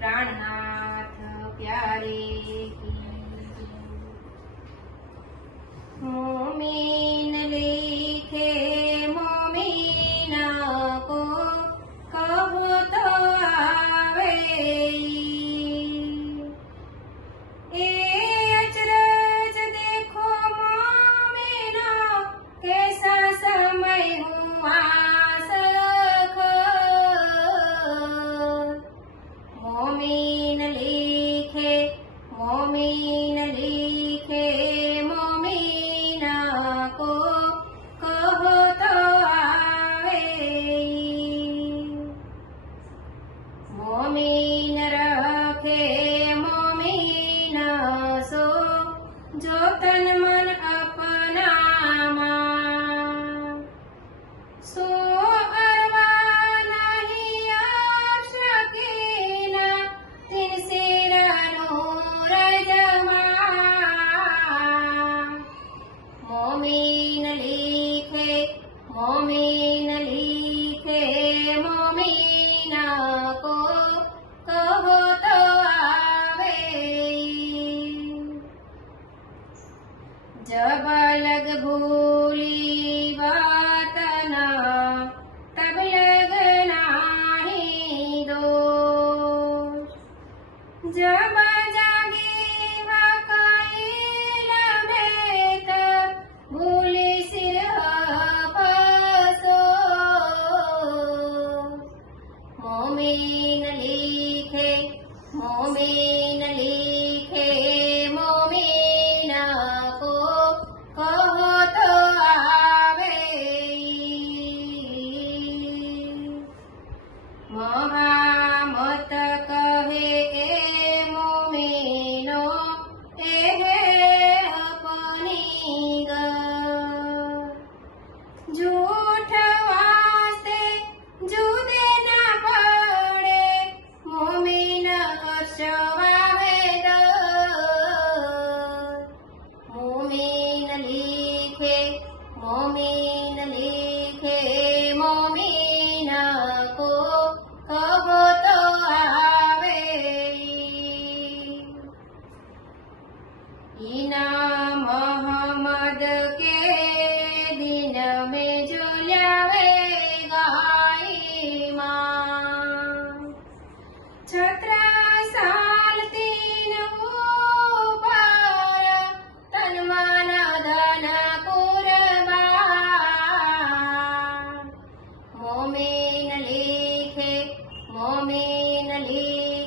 प्राणनाथ प्यारे की। मोमीन लिखे मोमीन को कहो तो आवे। ए अचरज देखो मोमीना कैसा समय हुआ सखो। मोमीन लिखे मोमीन लिखे मोमीना को कहो तो आवे। मोमीन रखे मोमीन सो जो तन मन अपना मां। सो अरवा नहीं आश कीना तिन सिरनु रजमा। मोमीन लिखे मोमीन लिखे मोमीना को कहो तो आवे। जब लग भूली बात ना तब लग नाही दोष। जब जागी वाकाई लबेत भूली सिर पसो। मोमीन लिखे मोमीन लिखे मोमीना को कहो तो आवे। महामत कहे ए मोमीनो एह अपनी ग। झूठ वास्ते जुदे ना पड़े मोमीन अर्शवावेद। मोमीन लिखे मोमीन लिखे मोमीना को कहो तो आवे। इना मोहम्मद के दिन में झुलावे गाई मां। 17 साल तीन ऊपर तन मन धन कुर्बान। मोमीन लिखे मोमीन लिखे